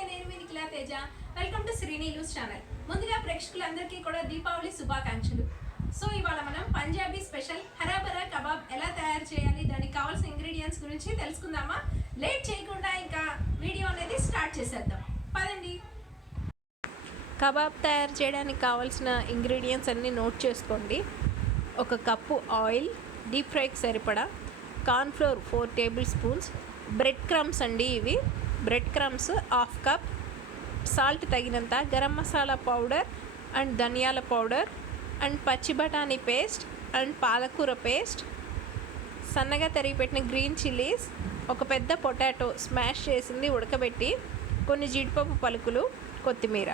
నమస్తే, నేను మీ Nikhila Teja. Welcome to Srini news channel. ముందుగా ప్రేక్షకులందరికీ కూడా దీపావళి శుభాకాంక్షలు. సో ఇవాళ మనం పంజాబీ స్పెషల్ హరాబరా కబాబ్ ఎలా తయారు చేయాలి, దానికి కావాల్సిన ఇంగ్రీడియంట్స్ గురించి తెలుసుకుందామా. లేట్ చేయకుండా ఇంకా వీడియో అనేది స్టార్ట్ చేసేద్దాం, పదండి. కబాబ్ తయారు చేయడానికి కావాల్సిన ఇంగ్రీడియంట్స్ అన్నీ నోట్ చేసుకోండి. 1 కప్పు ఆయిల్, డీప్ ఫ్రైకి సరిపడా, cornflour 4 table spoons, bread crumbs అండి, ఇవి బ్రెడ్ క్రమ్స్ 1/2 కప్, సాల్ట్ తగినంత, గరం మసాలా పౌడర్ అండ్ ధనియాల పౌడర్ అండ్ పచ్చి బఠానీ పేస్ట్ అండ్ పాలకూర పేస్ట్, సన్నగా తరిగి పెట్టిన గ్రీన్ చిల్లీస్, ఒక పెద్ద పొటాటో స్మాష్ చేసింది ఉడకబెట్టి, కొన్ని జీడిపప్పు పలుకులు, కొత్తిమీర.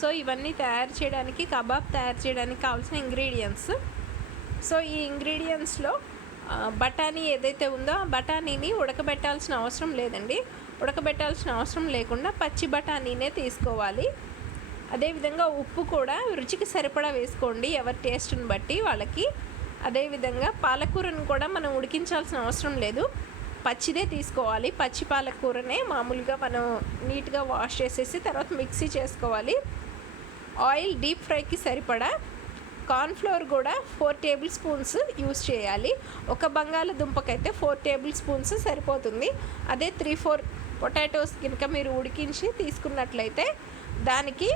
సో ఇవన్నీ తయారు చేయడానికి, కబాబ్ తయారు చేయడానికి కావాల్సిన ఇంగ్రీడియంట్స్. సో ఈ ఇంగ్రీడియంట్స్లో బఠానీ ఏదైతే ఉందో ఆ బఠానీని ఉడకబెట్టాల్సిన అవసరం లేదండి. ఉడకబెట్టాల్సిన అవసరం లేకుండా పచ్చి బఠానీనే తీసుకోవాలి. అదేవిధంగా ఉప్పు కూడా రుచికి సరిపడా వేసుకోండి, ఎవరి టేస్ట్ని బట్టి వాళ్ళకి. అదేవిధంగా పాలకూరను కూడా మనం ఉడికించాల్సిన అవసరం లేదు, పచ్చిదే తీసుకోవాలి. పచ్చి పాలకూరనే మామూలుగా మనం నీట్గా వాష్ చేసేసి తర్వాత మిక్సీ చేసుకోవాలి. ఆయిల్ డీప్ ఫ్రైకి సరిపడా, కార్న్ఫ్లోర్ కూడా 4 టేబుల్ స్పూన్స్ యూస్ చేయాలి. ఒక బంగాళదుంపకైతే 4 టేబుల్ స్పూన్స్ సరిపోతుంది. అదే 3-4 పొటాటోస్ కనుక మీరు ఉడికించి తీసుకున్నట్లయితే దానికి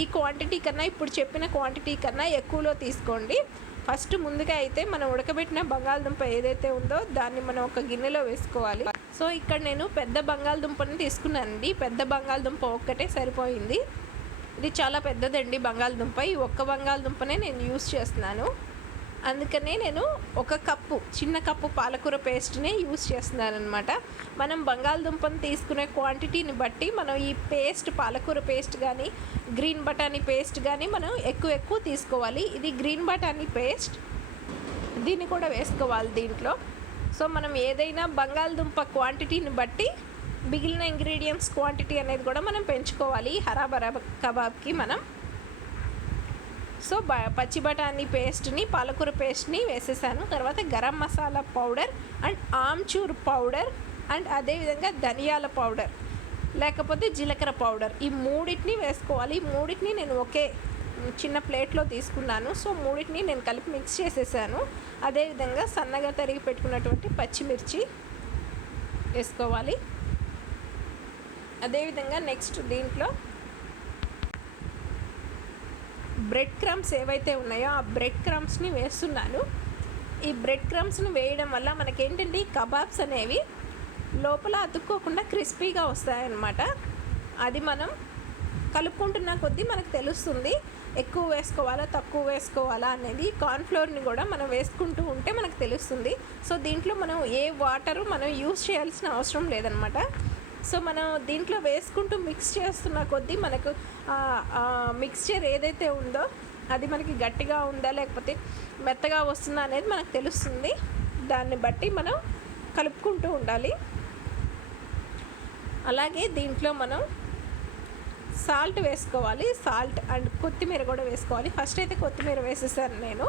ఈ క్వాంటిటీ కన్నా, ఇప్పుడు చెప్పిన క్వాంటిటీ కన్నా ఎక్కువలో తీసుకోండి. ఫస్ట్ ముందుగా అయితే మనం ఉడకబెట్టిన బంగాళదుంప ఏదైతే ఉందో దాన్ని మనం ఒక గిన్నెలో వేసుకోవాలి. సో ఇక్కడ నేను పెద్ద బంగాళదుంపని తీసుకున్నానండి. పెద్ద బంగాళదుంప ఒక్కటే సరిపోయింది. ఇది చాలా పెద్దదండి బంగాళదుంప. ఈ ఒక్క బంగాళదుంపనే నేను యూస్ చేస్తున్నాను. అందుకనే నేను 1 కప్పు, చిన్న కప్పు పాలకూర పేస్ట్ని యూస్ చేస్తున్నాను అనమాట. మనం బంగాళదుంపను తీసుకునే క్వాంటిటీని బట్టి మనం ఈ పేస్ట్, పాలకూర పేస్ట్ కానీ గ్రీన్ బఠానీ పేస్ట్ కానీ మనం ఎక్కువ తీసుకోవాలి. ఇది గ్రీన్ బఠానీ పేస్ట్, దీన్ని కూడా వేసుకోవాలి దీంట్లో. సో మనం ఏదైనా బంగాళదుంప క్వాంటిటీని బట్టి మిగిలిన ఇంగ్రీడియంట్స్ క్వాంటిటీ అనేది కూడా మనం పెంచుకోవాలి హరాబరా కబాబ్కి మనం. సో పచ్చి బఠానీ పేస్ట్ని, పాలకూర పేస్ట్ని వేసేసాను. తర్వాత garam masala powder and amchur powder and అదేవిధంగా ధనియాల పౌడర్ లేకపోతే జీలకర్ర పౌడర్, ఈ మూడింటిని వేసుకోవాలి. ఈ మూడింటిని నేను ఒకే చిన్న ప్లేట్లో తీసుకున్నాను. సో మూడింటిని నేను కలిపి మిక్స్ చేసేసాను. అదేవిధంగా సన్నగా తరిగి పెట్టుకున్నటువంటి పచ్చిమిర్చి వేసుకోవాలి. అదేవిధంగా నెక్స్ట్ దీంట్లో బ్రెడ్ క్రమ్స్ ఏవైతే ఉన్నాయో ఆ బ్రెడ్ క్రమ్స్ని వేస్తున్నాను. ఈ బ్రెడ్ క్రమ్స్ని వేయడం వల్ల మనకేంటంటే ఈ కబాబ్స్ అనేవి లోపల అతుక్కోకుండా క్రిస్పీగా వస్తాయన్నమాట. అది మనం కలుపుకుంటున్న కొద్దీ మనకు తెలుస్తుంది ఎక్కువ వేసుకోవాలా తక్కువ వేసుకోవాలా అనేది. కార్న్ఫ్లోర్ని కూడా మనం వేసుకుంటూ ఉంటే మనకు తెలుస్తుంది. సో దీంట్లో మనం ఏ వాటరు మనం యూస్ చేయాల్సిన అవసరం లేదనమాట. సో మనం దీంట్లో వేసుకుంటూ మిక్స్ చేస్తున్న కొద్దీ మనకు మిక్స్చర్ ఏదైతే ఉందో అది మనకి గట్టిగా ఉందా లేకపోతే మెత్తగా వస్తుందా అనేది మనకు తెలుస్తుంది. దాన్ని బట్టి మనం కలుపుకుంటూ ఉండాలి. అలాగే దీంట్లో మనం సాల్ట్ వేసుకోవాలి. సాల్ట్ అండ్ కొత్తిమీర కూడా వేసుకోవాలి. ఫస్ట్ అయితే కొత్తిమీర వేసేసాను నేను.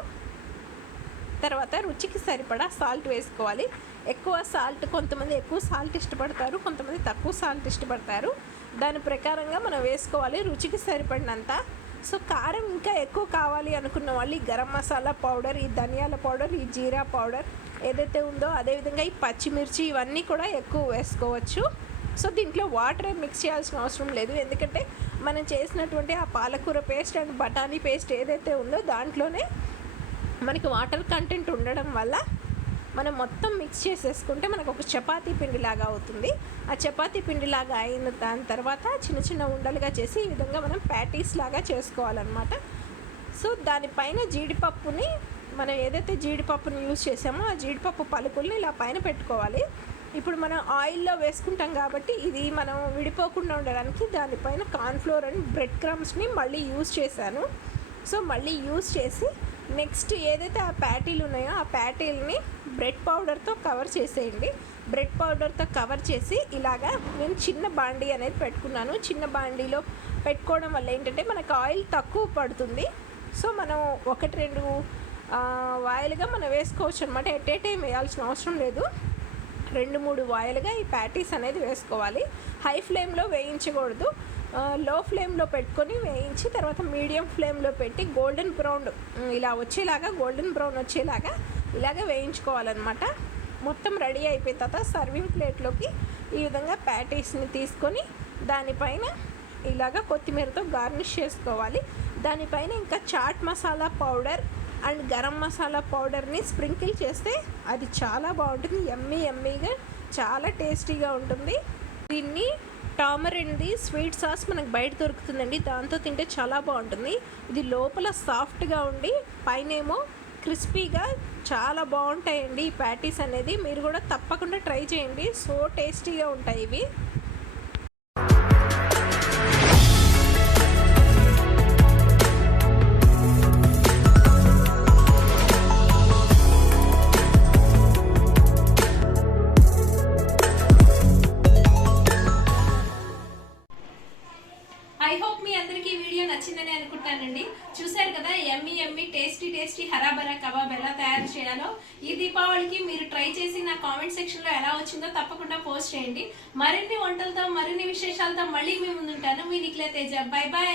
తర్వాత రుచికి సరిపడా సాల్ట్ వేసుకోవాలి. ఎక్కువ సాల్ట్, కొంతమంది ఎక్కువ సాల్ట్ ఇష్టపడతారు, కొంతమంది తక్కువ సాల్ట్ ఇష్టపడతారు. దాని ప్రకారంగా మనం వేసుకోవాలి రుచికి సరిపడినంత. సో కారం ఇంకా ఎక్కువ కావాలి అనుకున్న వాళ్ళు ఈ గరం మసాలా పౌడర్, ఈ ధనియాల పౌడర్, ఈ జీరా పౌడర్ ఏదైతే ఉందో అదేవిధంగా ఈ పచ్చిమిర్చి ఇవన్నీ కూడా ఎక్కువ వేసుకోవచ్చు. సో దీంట్లో వాటర్ మిక్స్ చేయాల్సిన అవసరం లేదు, ఎందుకంటే మనం చేసినటువంటి ఆ పాలకూర పేస్ట్ అండ్ బఠానీ పేస్ట్ ఏదైతే ఉందో దాంట్లోనే మనకి వాటర్ కంటెంట్ ఉండడం వల్ల మనం మొత్తం మిక్స్ చేసేసుకుంటే మనకు ఒక చపాతీ పిండిలాగా అవుతుంది. ఆ చపాతీ పిండిలాగా అయిన దాని తర్వాత చిన్న చిన్న ఉండలుగా చేసి ఈ విధంగా మనం ప్యాటీస్ లాగా చేసుకోవాలన్నమాట. సో దానిపైన జీడిపప్పుని, మనం ఏదైతే జీడిపప్పుని యూజ్ చేసామో ఆ జీడిపప్పు పలుకుల్ని ఇలా పైన పెట్టుకోవాలి. ఇప్పుడు మనం ఆయిల్లో వేసుకుంటాం కాబట్టి ఇది మనం విడిపోకుండా ఉండడానికి దానిపైన కార్న్ఫ్లోర్ అండ్ బ్రెడ్ క్రమ్స్ని మళ్ళీ యూజ్ చేశాను. సో మళ్ళీ యూజ్ చేసి నెక్స్ట్ ఏదైతే ఆ ప్యాటీలు ఉన్నాయో ఆ ప్యాటీల్ని బ్రెడ్ పౌడర్తో కవర్ చేసేయండి. బ్రెడ్ పౌడర్తో కవర్ చేసి ఇలాగా నేను చిన్న బాండీ అనేది పెట్టుకున్నాను. చిన్న బాండీలో పెట్టుకోవడం వల్ల ఏంటంటే మనకు ఆయిల్ తక్కువ పడుతుంది. సో మనం 1-2 ఆయిల్గా మనం వేసుకోవచ్చు అనమాట. ఎట్ ఏ టైం వేయాల్సిన అవసరం లేదు. 2-3 వాయిలుగా ఈ ప్యాటీస్ అనేది వేసుకోవాలి. హై ఫ్లేమ్లో వేయించకూడదు, లో ఫ్లేమ్లో పెట్టుకొని వేయించి తర్వాత మీడియం ఫ్లేమ్లో పెట్టి గోల్డెన్ బ్రౌన్ ఇలా వచ్చేలాగా, గోల్డెన్ బ్రౌన్ వచ్చేలాగా ఇలాగ వేయించుకోవాలన్నమాట. మొత్తం రెడీ అయిపోయిన తర్వాత సర్వింగ్ ప్లేట్లోకి ఈ విధంగా ప్యాటీస్ని తీసుకొని దానిపైన ఇలాగ కొత్తిమీరతో గార్నిష్ చేసుకోవాలి. దానిపైన ఇంకా చాట్ మసాలా పౌడర్ అండ్ గరం మసాలా పౌడర్ని స్ప్రింకిల్ చేస్తే అది చాలా బాగుంటుంది. యమ్మీగా చాలా టేస్టీగా ఉంటుంది. దీన్ని టామరింది స్వీట్ సాస్ మనకు బయట దొరుకుతుందండి, దాంతో తింటే చాలా బాగుంటుంది. ఇది లోపల సాఫ్ట్గా ఉండి పైనేమో క్రిస్పీగా చాలా బాగుంటాయండి ఈ ప్యాటీస్ అనేది. మీరు కూడా తప్పకుండా ట్రై చేయండి, సో టేస్టీగా ఉంటాయి ఇవి. ఐ హోప్ మీ అందరికీ వీడియో నచ్చిందని అనుకుంటానండి. చూసారు కదా యమ్మీ టేస్టీ హరాబరా కబాబ్ ఎలా తయారు చేయాలో. ఈ దీపావళికి మీరు ట్రై చేసి నా కామెంట్ సెక్షన్ లో ఎలా వచ్చిందో తప్పకుండా పోస్ట్ చేయండి. మరిన్ని వంటలతో మరిన్ని విశేషాలతో మళ్ళీ మీ ముందుంటాను. మీ నిఖిల తేజ. Bye by.